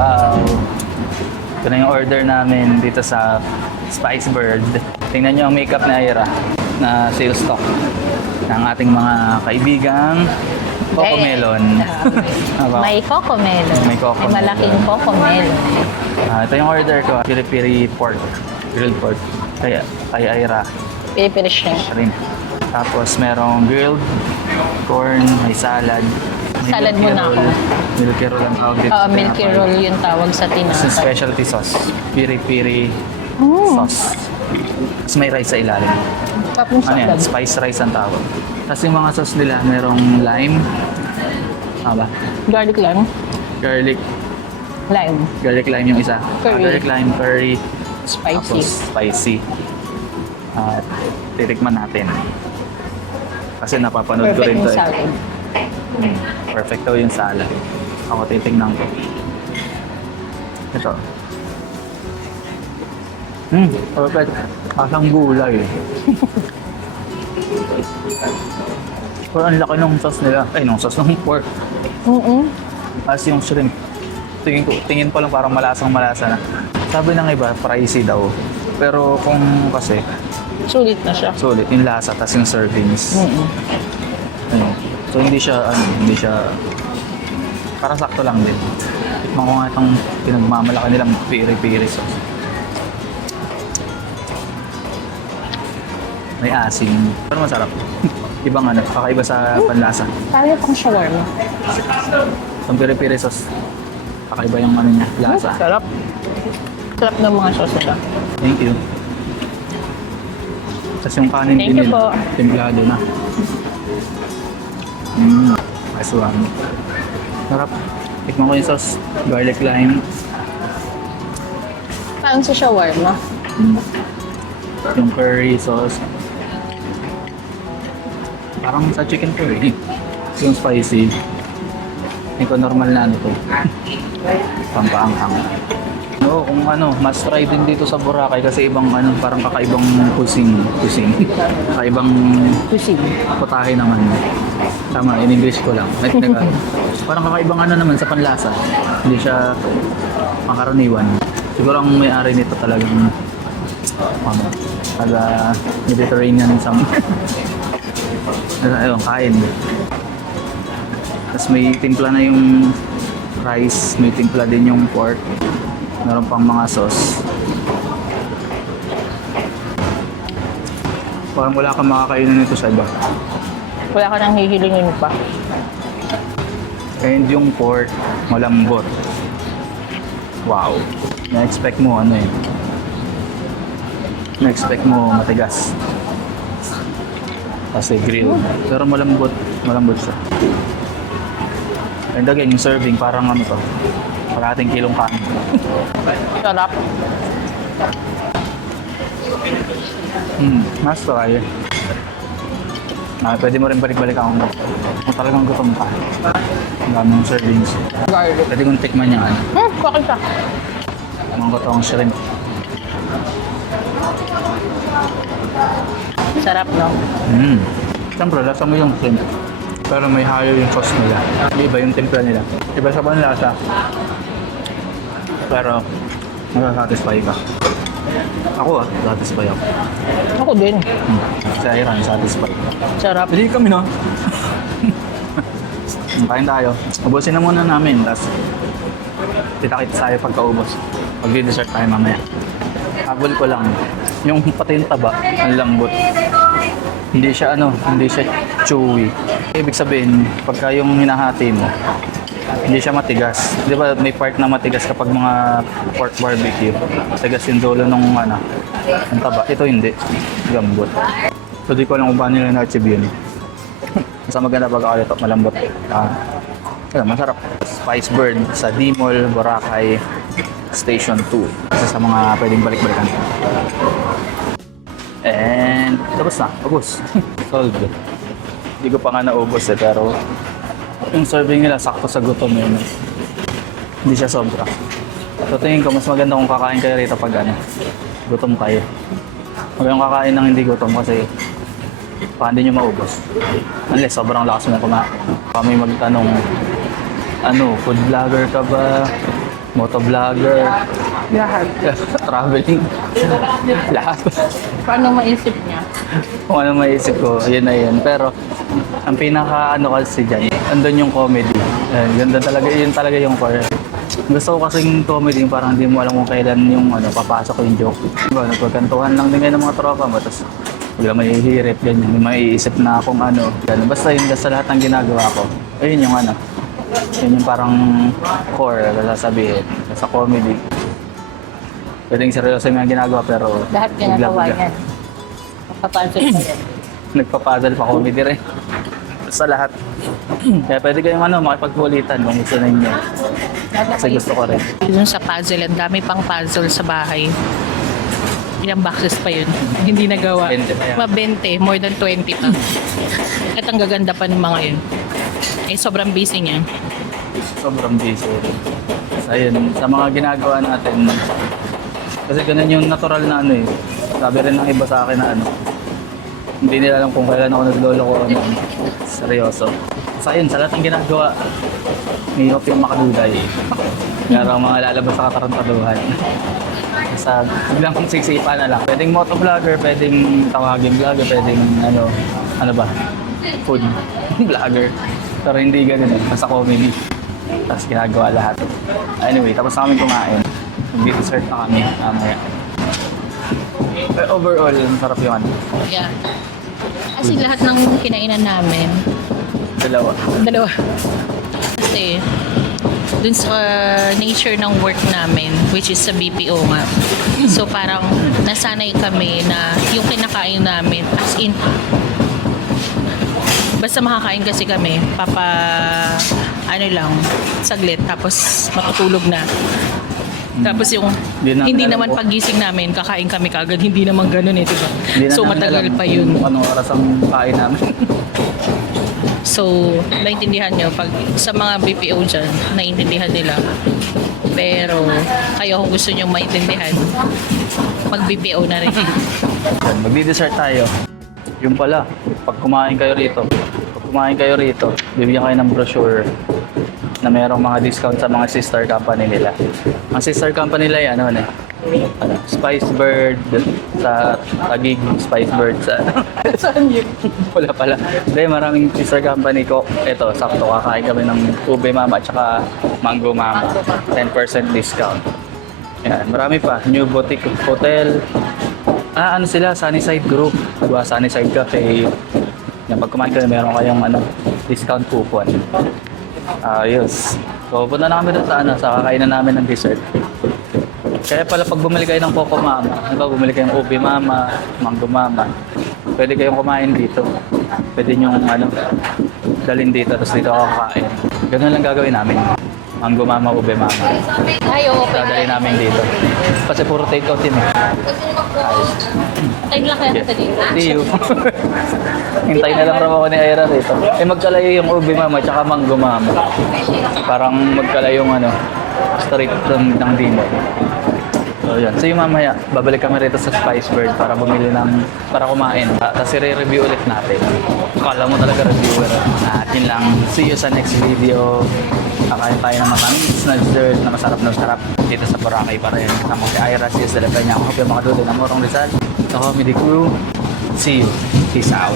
Wow! Ito na yung order namin dito sa Spice Bird. Tingnan nyo ang makeup na Ira na sales stock ng ating mga kaibigang Coco Melon. Aba, May coco melon. May coco May malaking coco melon. ah, ito yung order ko. Piri-piri pork. Grilled pork. Kay, kay Ira. Pili-pili shrimp. Shrimp. Tapos merong grilled corn, may salad. Salad milky muna ako. roll. Milky roll ang tawag dito. Oo, sa milky tinapay. roll yung tawag sa Tapos yung tinapay. specialty sauce. Piri-piri Mm. sauce. Tapos may rice sa ilalim. Tapos Ano yan? salad. Spice rice ang tawag. Tapos yung mga sauce nila, merong lime. Tama ba? Garlic lime. Garlic. Lime. Garlic lime yung isa. Curry. Ah, garlic lime, curry. Spicy. Tapos spicy. At titikman natin. Kasi napapanood ko Perfect rin yung to eh. salad. Perfect daw yung salad. Ako titignan ko. Ito. Hmm, perfect. Kasang gulay. Pero ang laki ng sauce nila. Ay, ng sauce ng pork. Mm-mm. As yung shrimp. Tingin ko, tingin ko lang parang malasang malasa na. Sabi ng iba, pricey daw. Pero kung kasi, Sulit na siya. sulit yung lasa, tas yung servings. Mm-mm. So hindi siya, ano, hindi siya, parang sakto lang din. Tikman ko nga itong pinagmamalaki nilang piri-piri sauce. May asin. Pero masarap. Ibang ano, kakaiba sa panlasa. Kaya pang shawarma. Itong piri-piri sauce. Kakaiba yung ano niya, lasa. Sarap. Sarap ng mga sauce nila. Thank you. Tapos yung kanin Thank din you nila, po. templado na. Mmm, aswang. Sarap. Tikman ko yung sauce. Garlic lime. Parang sa shawarma. Mm. Yung curry sauce. Parang sa chicken curry. Yung spicy. Hindi ko normal na ano to. Pampaanghang. Oo, kung ano, must try din dito sa Boracay kasi ibang ano, parang kakaibang cuisine. Cuisine. kakaibang Cuisine. putahe naman. Tama, in English ko lang. Like, nag, parang kakaibang ano naman sa panlasa. Hindi siya pangkaraniwan. Siguro ang may-ari nito talagang ano, taga Mediterranean some ano, ayun, kain. Tapos may timpla na yung rice, may timpla din yung pork. Meron pang mga sauce. Parang wala kang makakainan nito sa iba. Wala ka nang hihilingin pa. And yung pork, malambot. Wow. Na-expect mo ano eh. Na-expect mo matigas. Kasi grill. Pero malambot. Malambot siya. And again, yung serving parang ano to. Parating kilong kanin. Sarap. Hmm, mas try. Ah, pwede mo rin balik-balik ako mo. Kung talagang gutom ka. Ang dami ng servings. Garlic. Pwede kong tikman ano. Hmm, bakit ka? Mga gotong shrimp. Sarap, no? Mm. Siyempre, lasa mo yung shrimp. Pero may hayo yung sauce nila. Iba yung timpla nila. Iba sa panlasa. Pero, nakasatisfy ka. Ako ah, satisfy ako. Ako din. Hmm. Sa Iran, satisfy. Sarap. Hindi kami no? Kain tayo. Ubusin na muna namin. Tapos, kita-kita tayo pagkaubos. Pag-dessert tayo mamaya. Habol ko lang. Yung pati yung taba, ang lambot. Hindi siya ano, hindi siya chewy. Ibig sabihin, pagka yung hinahati mo, hindi siya matigas. Di ba may part na matigas kapag mga pork barbecue. Matigas yung dulo nung ano, yung taba. Ito hindi. Gambot. So di ko alam kung paano nila na-achieve yun. Mas maganda pag ako ito, malambot. Ah, yun, masarap. Spice Bird sa D-Mall, Boracay, Station 2. Isa sa mga pwedeng balik-balikan. And tapos na, ubos. Solved. Hindi ko pa nga naubos eh, pero yung serving nila sakto sa gutom yun. eh. Hindi siya sobra. So tingin ko, mas maganda kung kakain kayo rito pag ano, gutom kayo. Huwag kayong kakain ng hindi gutom kasi baka hindi nyo maubos. Unless sobrang lakas mo kumain. May magtanong, ano, food vlogger ka ba? motovlogger, Lahat. traveling, lahat. Paano maisip niya? Kung ano maisip ko, yun na yun. Pero, ang pinaka ano kasi dyan, andun yung comedy. Ayan, ganda talaga, yun talaga yung core. Gusto ko kasing comedy, parang hindi mo alam kung kailan yung ano, papasok yung joke. Diba, nagpagkantuhan lang din kayo ng mga tropa mo, tapos bigla may hihirip, ganyan, may maiisip na akong ano, ganun. Basta yun, sa lahat ng ginagawa ko, ayun yung ano, yun yung parang core, sasabihin, sa comedy. Pwedeng seryoso yung mga ginagawa, pero Lahat ginagawa bigla-bigla. yan. Ko yan. nagpapadal pa comedy rin. Sa lahat. Kaya pwede kayong ano, makipagkulitan kung gusto ninyo. Kasi gusto ko rin. Dun sa puzzle, ang dami pang puzzle sa bahay. Ilang boxes pa yun. Hindi nagawa. 20 pa yan. Ma 20, more than 20 pa. At ang gaganda pa ng mga yun. Eh, sobrang busy niya. Sobrang busy. So, ayun, sa mga ginagawa natin, kasi ganun yung natural na ano eh. Sabi rin ng iba sa akin na ano, hindi nila alam kung kailan ako naglolo ko ano, seryoso. Sa ayun, sa lahat ng ginagawa, may hope yung makaduday. Meron mga lalabas sa katarantaduhan. sa biglang sisipa na lang. Pwedeng motovlogger, pwedeng tawagin vlogger, pwedeng ano, ano ba, food vlogger. Pero hindi ganun eh, basta comedy. Tapos ginagawa lahat. Anyway, tapos kami kumain. Mag-dessert na kami mamaya. Pero overall, masarap ano. Yeah. Kasi lahat ng kinainan namin, Dalawa. dalawa. Kasi, dun sa nature ng work namin, which is sa BPO nga. So parang nasanay kami na yung kinakain namin, as in, basta makakain kasi kami, papa, ano lang, saglit, tapos matutulog na. Tapos yung, Hindi namin hindi naman kung- pagising namin, kakain kami kagad, hindi naman ganun eh, diba? Hindi na So matagal alam pa yun. Anong oras ang kain namin. So, naintindihan nyo, pag sa mga BPO dyan, naintindihan nila. Pero, kayo kung gusto nyo maintindihan, mag-BPO na rin. Magdi-dessert tayo. Yung pala, pag kumain kayo rito, pag kumain kayo rito, bibigyan kayo ng brochure na merong mga discount sa mga sister company nila. Ang sister company nila yan, ano, ano, ano, Spice Bird sa Tagig, Spice Bird sa... Saan yun? Wala pala. Hindi, maraming sister company ko. Ito, sakto kakain kami ng Ube Mama at saka Mango Mama. 10% discount. Yan, marami pa. New Boutique Hotel. Ah, ano sila? Sunnyside Group. Diba? Sunnyside Cafe. Yan, pag kumain kayo, meron kayong ano, discount coupon. Ayos. So, punta na kami doon sa ano, sa kakainan namin ng dessert. Kaya pala pag bumili kayo ng Coco Mama, ano ba, bumili kayo ng Ubi Mama, Mango Mama, pwede kayong kumain dito. Pwede nyo ano, dalhin dito, tapos dito ako kakain. Ganun lang gagawin namin. Mango Mama, Ube Mama. Ay, open. Dadali namin dito. Kasi puro take out yun eh. Ayos. Tayo lang kaya kita dito. See you. Hintay na lang raw ako ni Ira rito. Eh magkalayo yung Ube Mama tsaka Mango Mama. Parang magkalayo yung ano, street ng, ng Dino. So yun. So yung mamaya, babalik kami rito sa Spice Bird para bumili ng, para kumain. Ah, Tapos i-review ulit natin. Kala mo talaga reviewer. At yun lang. See you sa next video. Kakain tayo ng matamis na dessert na masarap na masarap dito sa Boracay pa rin. Kasama ko si Ira, si Estela Peña. Ako yung mga dulo ng Morong Rizal. Sa Comedy Crew. See you. Peace out.